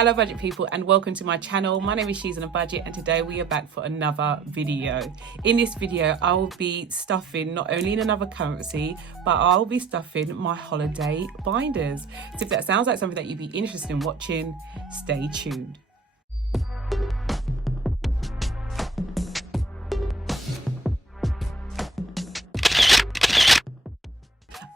Hello budget people and welcome to my channel. My name is She's on a Budget and today we are back for another video. In this video I will be stuffing not only in another currency but I'll be stuffing my holiday binders. So if that sounds like something that you'd be interested in watching, stay tuned.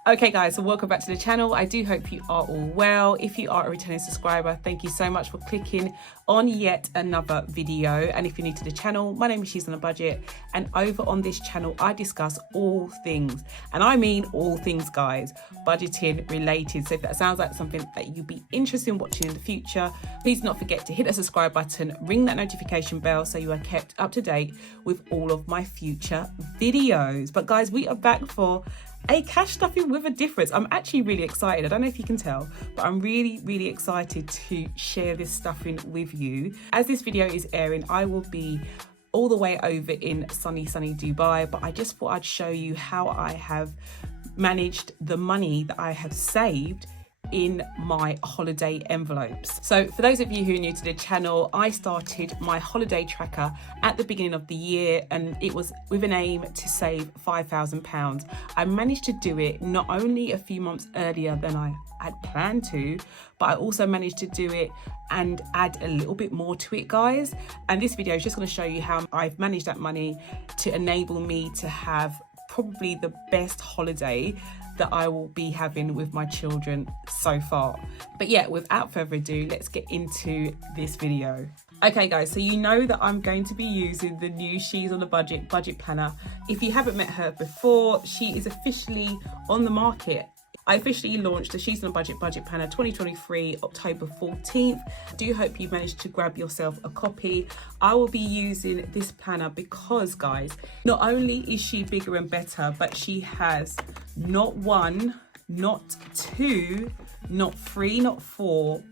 Okay guys, so welcome back to the channel. I do hope you are all well. If you are a returning subscriber, thank you so much for clicking on yet another video. And if you're new to the channel, my name is She's on a Budget, and over on this channel I discuss all things, and I mean all things guys, budgeting related. So if that sounds like something that you'd be interested in watching in the future, please do not forget to hit the subscribe button, ring that notification bell so you are kept up to date with all of my future videos. But guys, we are back for a cash stuffing with a difference. I'm actually really excited. I don't know if you can tell, but I'm really excited to share this stuffing with you. As this video is airing, I will be all the way over in sunny Dubai, but I just thought I'd show you how I have managed the money that I have saved in my holiday envelopes. So for those of you who are new to the channel, I started my holiday tracker at the beginning of the year and it was with an aim to save £5,000. I managed to do it not only a few months earlier than I had planned to, but I also managed to do it and add a little bit more to it guys. And this video is just going to show you how I've managed that money to enable me to have probably the best holiday that I will be having with my children so far. But yeah, without further ado, let's get into this video. Okay guys, so you know that I'm going to be using the new She's on a Budget budget planner. If you haven't met her before, she is officially on the market. I officially launched the She's on a Budget budget planner 2023 October 14th. I do hope you managed to grab yourself a copy. I will be using this planner because guys, not only is she bigger and better, but she has not one, not two, not three, not four,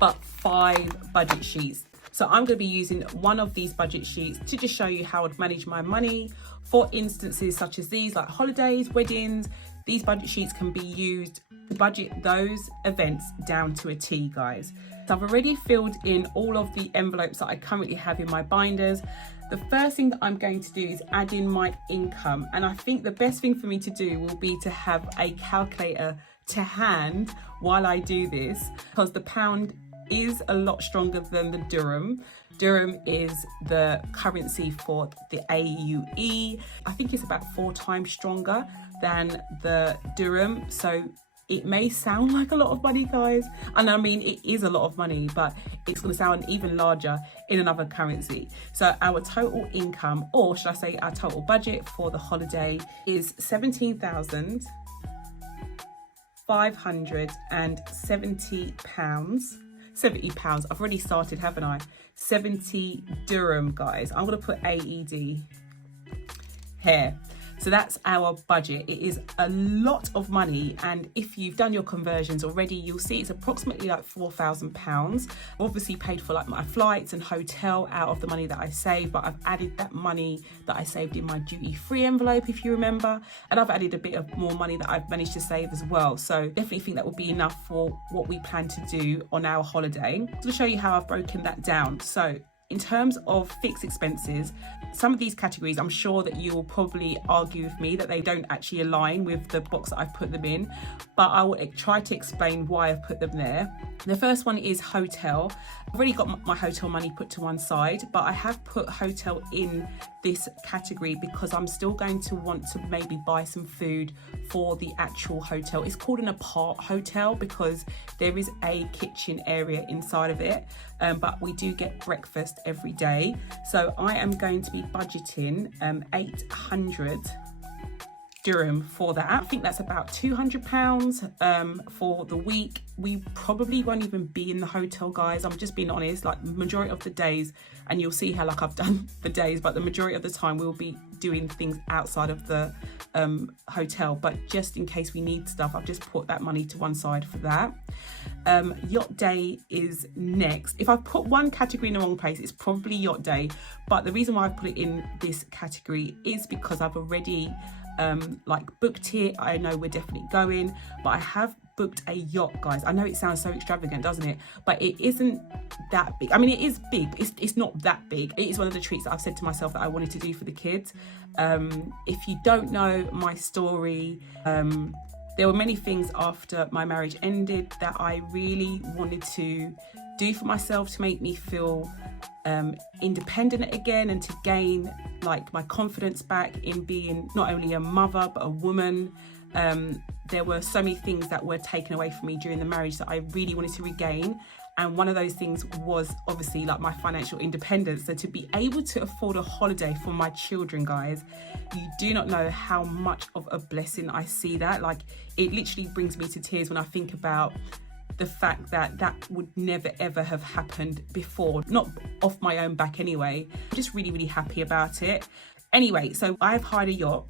but 5 budget sheets. So I'm going to be using one of these budget sheets to just show you how I'd manage my money for instances such as these, like holidays, weddings. These budget sheets can be used to budget those events down to a T, guys. So I've already filled in all of the envelopes that I currently have in my binders. The first thing that I'm going to do is add in my income. And I think the best thing for me to do will be to have a calculator to hand while I do this, because the pound is a lot stronger than the dirham. Dirham is the currency for the AUE. I think it's about 4 times stronger than the dirham. So it may sound like a lot of money guys, and I mean it is a lot of money, but it's going to sound even larger in another currency. So our total income, or should I say our total budget for the holiday, is £17,570. £70. I've already started, haven't I? 70 dirham guys. I'm going to put AED here. So that's our budget. It is a lot of money, and if you've done your conversions already, you'll see it's approximately like £4,000. Obviously paid for like my flights and hotel out of the money that I saved, but I've added that money that I saved in my duty-free envelope, if you remember, and I've added a bit of more money that I've managed to save as well. So definitely think that will be enough for what we plan to do on our holiday. To show you how I've broken that down. So in terms of fixed expenses, some of these categories, I'm sure that you will probably argue with me that they don't actually align with the box that I've put them in, but I will try to explain why I've put them there. The first one is hotel. I've already got my hotel money put to one side, but I have put hotel in this category because I'm still going to want to maybe buy some food for the actual hotel. It's called an apart hotel because there is a kitchen area inside of it, but we do get breakfast every day. So I am going to be budgeting 800 dirham for that. I think that's about £200 for the week. We probably won't even be in the hotel guys, I'm just being honest. Like the majority of the days, and you'll see how like I've done the days, but the majority of the time we'll be doing things outside of the hotel. But just in case we need stuff, I've just put that money to one side for that. Yacht day is next. If I put one category in the wrong place, it's probably yacht day, but the reason why I put it in this category is because I've already like booked it. I know we're definitely going, but I have booked a yacht, guys. I know it sounds so extravagant, doesn't it? But it isn't that big. I mean, it is big, but it's not that big. It is one of the treats that I've said to myself that I wanted to do for the kids. If you don't know my story, there were many things after my marriage ended that I really wanted to do for myself to make me feel independent again, and to gain like my confidence back in being not only a mother but a woman. There were so many things that were taken away from me during the marriage that I really wanted to regain, and one of those things was obviously like my financial independence. So to be able to afford a holiday for my children, guys, you do not know how much of a blessing I see that. Like, it literally brings me to tears when I think about the fact that that would never ever have happened before, not off my own back anyway. I'm just really, really happy about it. Anyway, so I've hired a yacht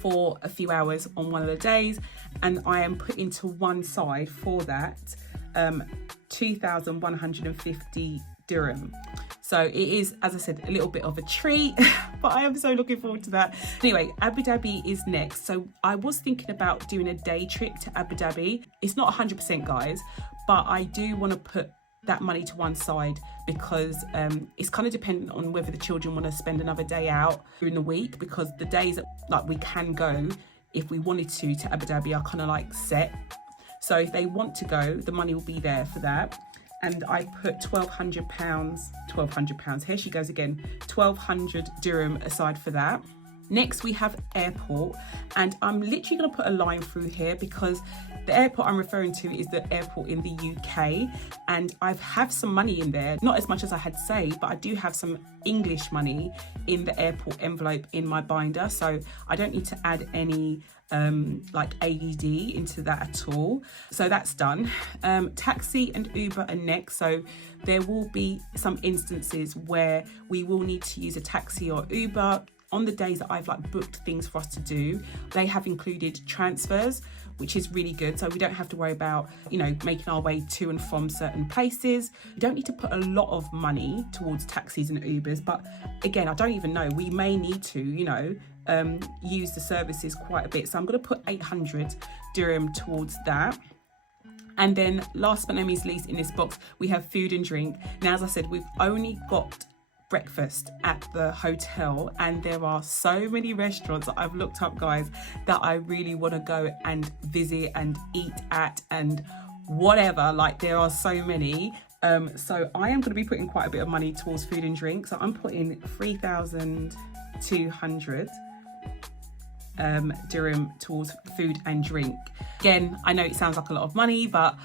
for a few hours on one of the days, and I am putting to one side for that 2,150 dirham. So it is, as I said, a little bit of a treat, but I am so looking forward to that. Anyway, Abu Dhabi is next. So I was thinking about doing a day trip to Abu Dhabi. It's not 100%, guys, but I do want to put that money to one side because it's kind of dependent on whether the children want to spend another day out during the week, because the days that like we can go if we wanted to Abu Dhabi are kind of like set. So if they want to go, the money will be there for that. And I put £1,200, here she goes again, 1,200 dirham aside for that. Next we have airport, and I'm literally going to put a line through here because the airport I'm referring to is the airport in the UK, and I have some money in there, not as much as I had saved, but I do have some English money in the airport envelope in my binder, so I don't need to add any like AED into that at all. So that's done. Taxi and Uber are next. So there will be some instances where we will need to use a taxi or Uber. On the days that I've like booked things for us to do, they have included transfers, which is really good. So we don't have to worry about, you know, making our way to and from certain places. You don't need to put a lot of money towards taxis and Ubers, but again, I don't even know. We may need to, you know, use the services quite a bit. So I'm going to put 800 dirham towards that. And then last but not least in this box, we have food and drink. Now, as I said, we've only got breakfast at the hotel, and there are so many restaurants that I've looked up, guys, that I really want to go and visit and eat at and whatever. Like, there are so many. So I am going to be putting quite a bit of money towards food and drink. So I'm putting 3,200 dirham towards food and drink. Again, I know it sounds like a lot of money, but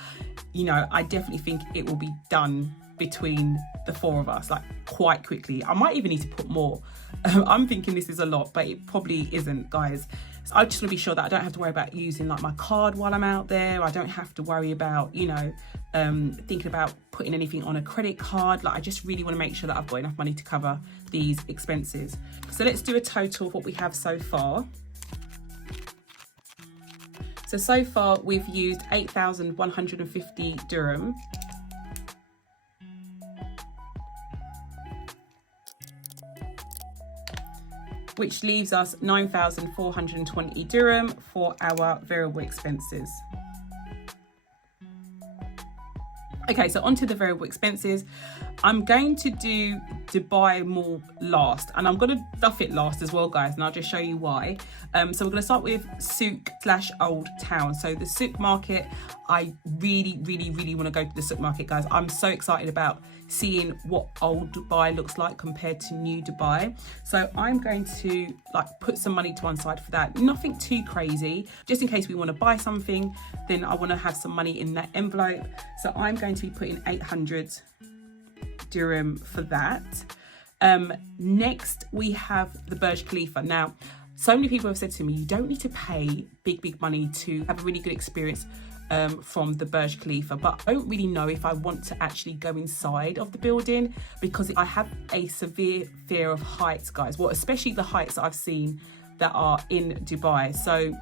you know, I definitely think it will be done between the four of us, like quite quickly. I might even need to put more. I'm thinking this is a lot, but it probably isn't, guys. So I just want to be sure that I don't have to worry about using like my card while I'm out there. I don't have to worry about, you know, thinking about putting anything on a credit card. Like, I just really want to make sure that I've got enough money to cover these expenses. So let's do a total of what we have so far. So far we've used 8,150 dirham. Which leaves us 9,420 dirham for our variable expenses. Okay, so onto the variable expenses. I'm going to do Dubai Mall last, and I'm going to stuff it last as well, guys, and I'll just show you why. So we're going to start with Souk/Old Town. So the Souk Market, I really want to go to the Souk Market, guys. I'm so excited about seeing what old Dubai looks like compared to new Dubai. So I'm going to like put some money to one side for that. Nothing too crazy, just in case we want to buy something, then I want to have some money in that envelope. So I'm going to be putting 800 dirham for that. Next we have the Burj Khalifa. Now, so many people have said to me, you don't need to pay big money to have a really good experience from the Burj Khalifa, but I don't really know if I want to actually go inside of the building because I have a severe fear of heights, guys. Well, especially the heights that I've seen that are in Dubai. So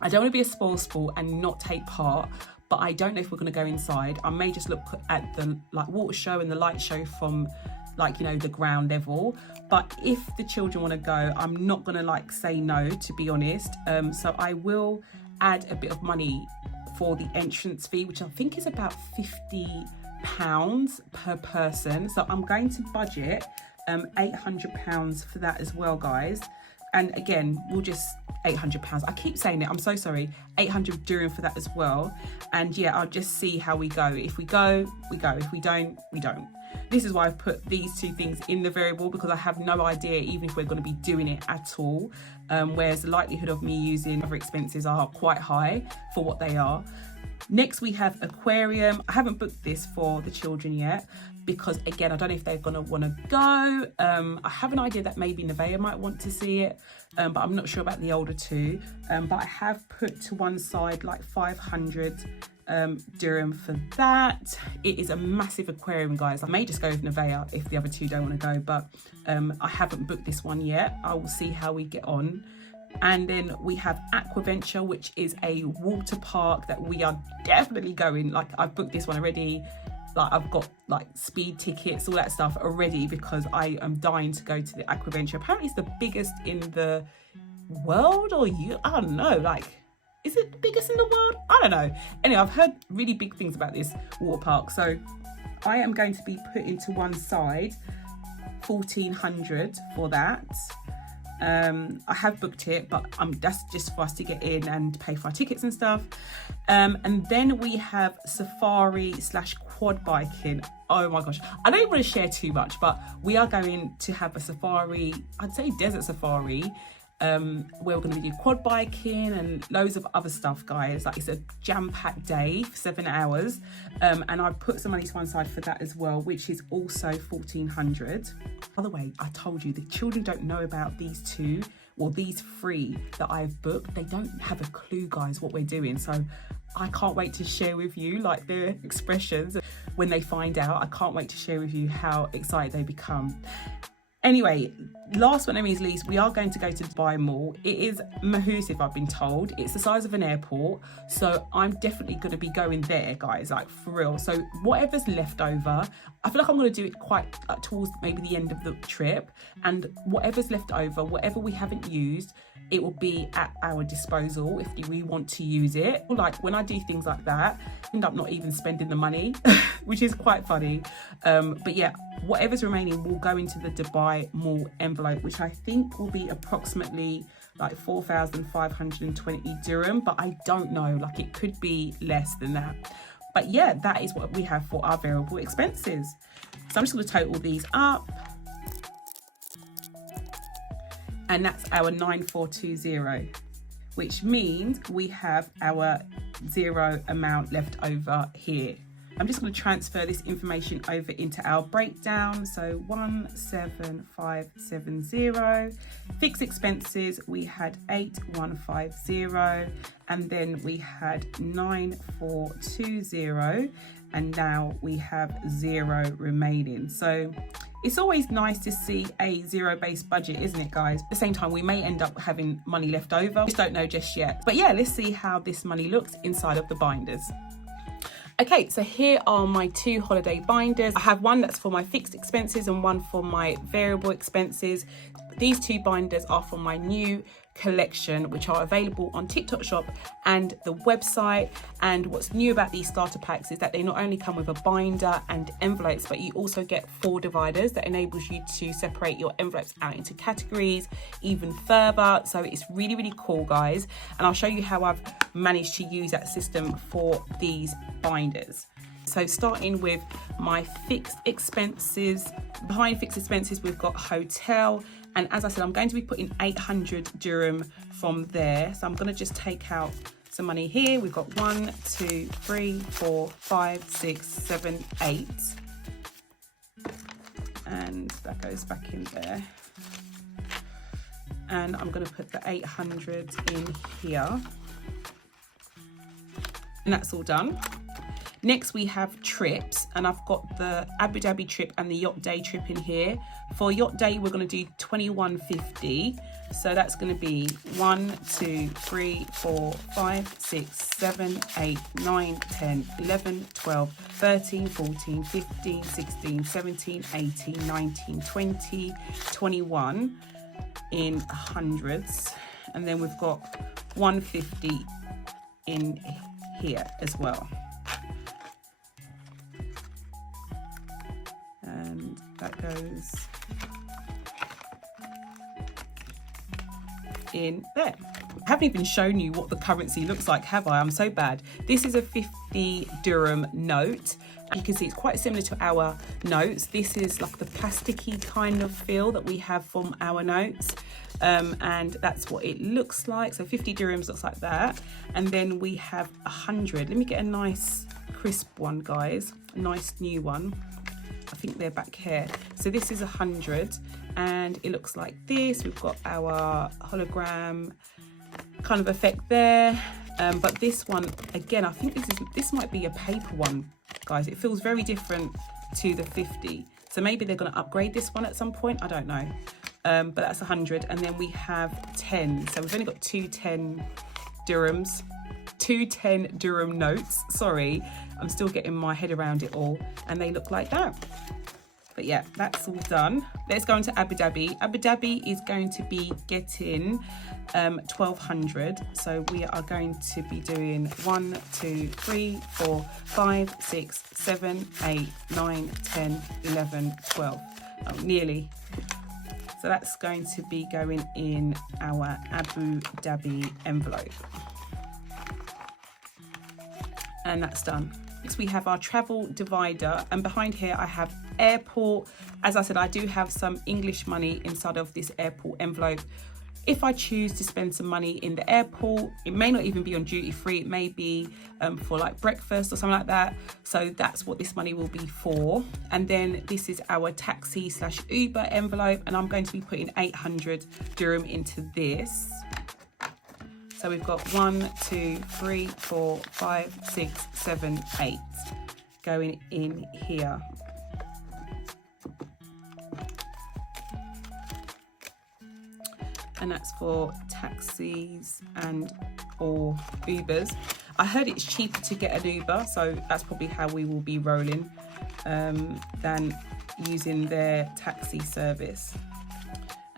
I don't want to be a spoil sport and not take part, but I don't know if we're going to go inside. I may just look at the like water show and the light show from like, you know, the ground level. But if the children want to go, I'm not going to like say no, to be honest. So I will add a bit of money for the entrance fee, which I think is about 50 per person. So I'm going to budget £800 for that as well, guys. And again, we'll just £800. I keep saying it, I'm so sorry. 800 dirham for that as well. And yeah, I'll just see how we go. If we go, we go. If we don't, we don't. This is why I've put these two things in the variable, because I have no idea even if we're going to be doing it at all. Whereas the likelihood of me using other expenses are quite high for what they are. Next, we have aquarium. I haven't booked this for the children yet because, again, I don't know if they're going to want to go. I have an idea that maybe Nevaeh might want to see it, but I'm not sure about the older two. But I have put to one side like 500 dirham for that. It is a massive aquarium, guys. I may just go with Nevaeh if the other two don't want to go, but I haven't booked this one yet. I will see how we get on. And then we have Aquaventure, which is a water park that we are definitely going. Like, I've booked this one already. Like, I've got like speed tickets, all that stuff already, because I am dying to go to the Aquaventure. Apparently it's the biggest in the world, or I don't know, like, is it the biggest in the world? I don't know. Anyway, I've heard really big things about this water park. So I am going to be putting to one side 1,400 for that. I have booked it, but that's just for us to get in and pay for our tickets and stuff. And then we have safari/quad biking. Oh my gosh, I don't want to share too much, but we are going to have a safari, I'd say desert safari, where we're going to be doing quad biking and loads of other stuff, guys. Like, it's a jam-packed day for 7 hours, and I put some money to one side for that as well, which is also 1,400. By the way, I told you the children don't know about these two, or these three that I've booked. They don't have a clue, guys, what we're doing. So I can't wait to share with you like their expressions when they find out. I can't wait to share with you how excited they become. Anyway, last but not least, we are going to go to Dubai Mall. It is massive, I've been told. It's the size of an airport. So I'm definitely going to be going there, guys, like, for real. So whatever's left over, I feel like I'm going to do it quite towards maybe the end of the trip. And whatever's left over, whatever we haven't used, it will be at our disposal if we want to use it. Like, when I do things like that, I end up not even spending the money, which is quite funny. But yeah, whatever's remaining will go into the Dubai Mall envelope, which I think will be approximately like 4,520 dirham, but I don't know, like, it could be less than that. But yeah, that is what we have for our variable expenses. So I'm just going to total these up. And that's our 9,420, which means we have our zero amount left over here. I'm just going to transfer this information over into our breakdown. So 17570. Fixed expenses, we had 8150, and then we had 9420, and now we have zero remaining. So it's always nice to see a zero-based budget, isn't it, guys? At the same time, we may end up having money left over. Just don't know just yet. But yeah, let's see how this money looks inside of the binders. Okay, so here are my two holiday binders. I have one that's for my fixed expenses and one for my variable expenses. These two binders are for my new collection, which are available on TikTok Shop and the website. And what's new about these starter packs is that they not only come with a binder and envelopes, but you also get 4 dividers that enables you to separate your envelopes out into categories even further. So it's really, really cool, guys. And I'll show you how I've managed to use that system for these binders. So starting with my fixed expenses, behind fixed expenses, we've got hotel. And as I said, I'm going to be putting 800 dirham from there. So I'm going to just take out some money here. We've got 1, 2, 3, 4, 5, 6, 7, 8. And that goes back in there. And I'm going to put the 800 in here. And that's all done. Next, we have trips, and I've got the Abu Dhabi trip and the yacht day trip in here. For yacht day, we're going to do 2150. So that's going to be 1, 2, 3, 4, 5, 6, 7, 8, 9, 10, 11, 12, 13, 14, 15, 16, 17, 18, 19, 20, 21 in hundreds. And then we've got 150 in here as well. that goes in there. I haven't even shown you what the currency looks like, have I? I'm so bad. This is a 50 dirham note. You can see it's quite similar to our notes. This is like the plasticky kind of feel that we have from our notes. And that's what it looks like. So 50 dirhams looks like that. And then we have 100. Let me get a nice crisp one, guys. A nice new one. I think they're back here. So this is 100 and it looks like this. We've got our hologram kind of effect there. But this one, again, I think this might be a paper one, guys. It feels very different to the 50. So maybe they're going to upgrade this one at some point. I don't know. But that's 100. And then we have 10. So we've only got 2 10 dirhams. 2 10 dirham notes. Sorry, I'm still getting my head around it all. And they look like that. But yeah, that's all done. Let's go on to Abu Dhabi. Abu Dhabi is going to be getting 1200. So we are going to be doing 1, 2, 3, 4, 5, 6, 7, 8, 9, 10, 11, 12. Oh, nearly. So that's going to be going in our Abu Dhabi envelope. And that's done. Next we have our travel divider, and behind here I have airport. As I said, I do have some English money inside of this airport envelope. If I choose to spend some money in the airport, it may not even be on duty free, it may be for like breakfast or something like that. So that's what this money will be for. And then this is our taxi / Uber envelope, and I'm going to be putting 800 dirham into this. So we've got 1, 2, 3, 4, 5, 6, 7, 8 going in here. And that's for taxis and or Ubers. I heard it's cheaper to get an Uber, so that's probably how we will be rolling than using their taxi service.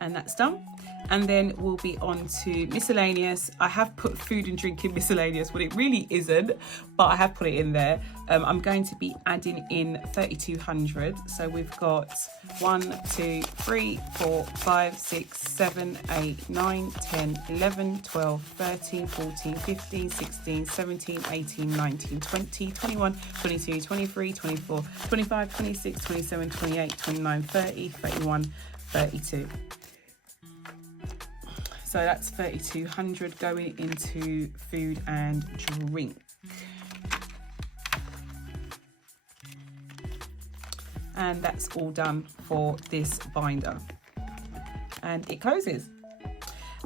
And that's done. And then we'll be on to miscellaneous. I have put food and drink in miscellaneous, but it really isn't, but I have put it in there. I'm going to be adding in 3200. So we've got 1, 2, 3, 4, 5, 6, 7, 8, 9, 10, 11, 12, 13, 14, 15, 16, 17, 18, 19, 20, 21, 22, 23, 24, 25, 26, 27, 28, 29, 30, 31, 32. So that's 3200 going into food and drink. And that's all done for this binder. And it closes.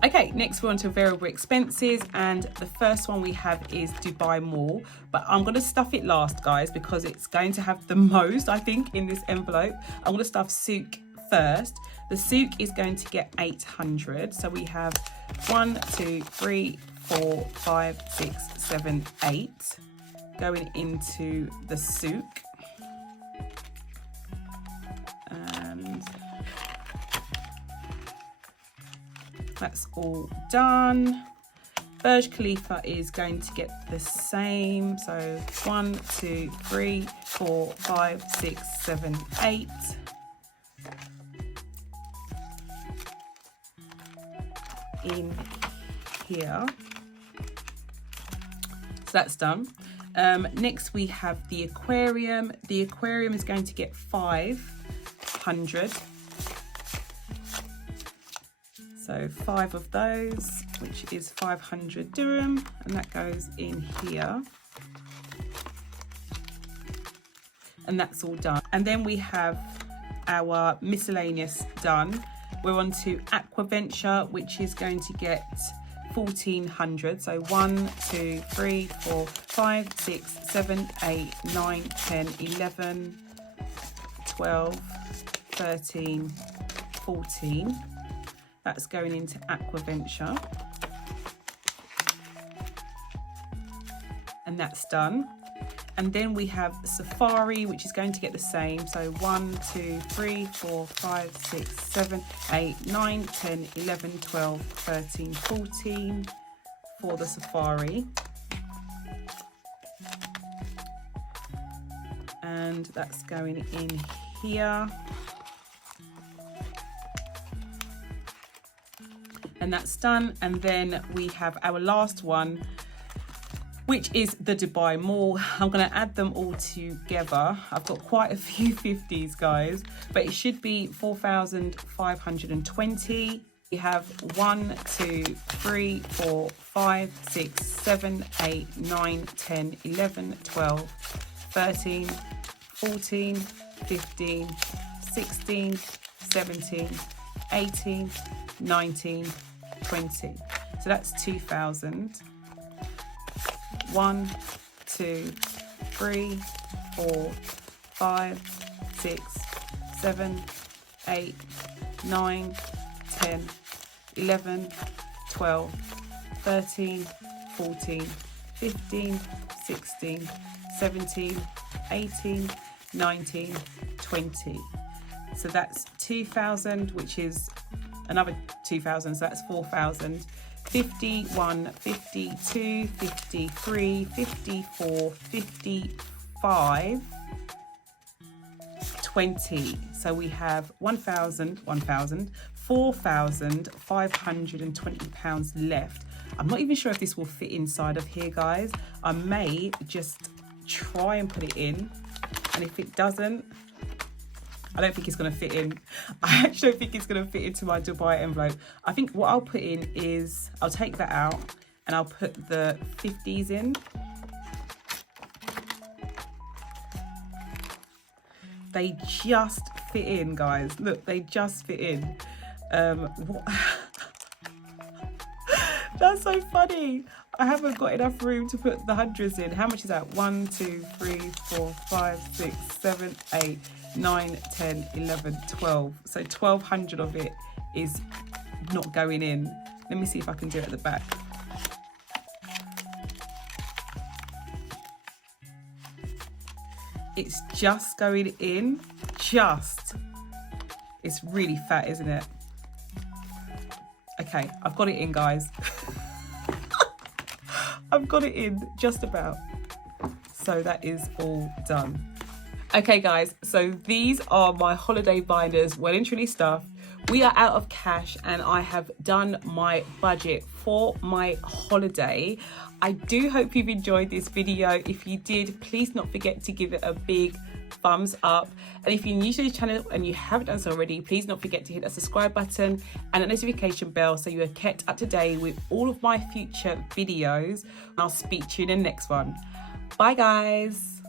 Okay, next we're on to variable expenses, and the first one we have is Dubai Mall, but I'm going to stuff it last, guys, because it's going to have the most, I think, in this envelope. I'm going to stuff Souk first. The Souk is going to get 800. So we have 1, 2, 3, 4, 5, 6, 7, 8 going into the Souk. And that's all done. Burj Khalifa is going to get the same. So 1, 2, 3, 4, 5, 6, 7, 8. In here. So that's done. Next we have the aquarium. The aquarium is going to get 500. So 5 of those, which is 500 dirham, and that goes in here. And that's all done. And then we have our miscellaneous done. We're on to Aquaventure, which is going to get 1400. So 1, 2, 3, 4, 5, 6, 7, 8, 9, 10, 11, 12, 13, 14. That's going into Aquaventure. And that's done. And then we have Safari, which is going to get the same. So 1, 2, 3, 4, 5, 6, 7, 8, 9, 10, 11, 12, 13, 14 for the Safari. And that's going in here. and that's done. And then we have our last one, which is the Dubai Mall. I'm going to add them all together. I've got quite a few 50s, guys, but it should be 4,520. We have 1, 2, 3, 4, 5, 6, 7, 8, 9, 10, 11, 12, 13, 14, 15, 16, 17, 18, 19, 20. So that's 2,000. 1, 2, 3, 4, 5, 6, 7, 8, 9, 10, 11, 12, 13, 14, 15, 16, 17, 18, 19, 20. So that's 2,000, which is another 2,000, so that's 4,000. 51, 52, 53, 54, 55, 20. So we have 4,520 pounds left. I'm not even sure if this will fit inside of here, guys. I may just try and put it in, and if it doesn't, I don't think it's going to fit in. I actually don't think it's going to fit into my Dubai envelope. I think what I'll put in is, I'll take that out and I'll put the 50s in. They just fit in, guys. Look, they just fit in. What? That's so funny. I haven't got enough room to put the hundreds in. How much is that? 1, 2, 3, 4, 5, 6, 7, 8, 9, 10, 11, 12. So 1,200 of it is not going in. Let me see if I can do it at the back. It's just going in, just. It's really fat, isn't it? Okay, I've got it in, guys. I've got it in, just about. So that is all done. Okay, guys, so these are my holiday binders, well and truly stuffed. We are out of cash and I have done my budget for my holiday. I do hope you've enjoyed this video. If you did, please not forget to give it a big thumbs up. And if you're new to the channel and you haven't done so already, please don't forget to hit that subscribe button and the notification bell so you are kept up to date with all of my future videos. I'll speak to you in the next one. Bye, guys.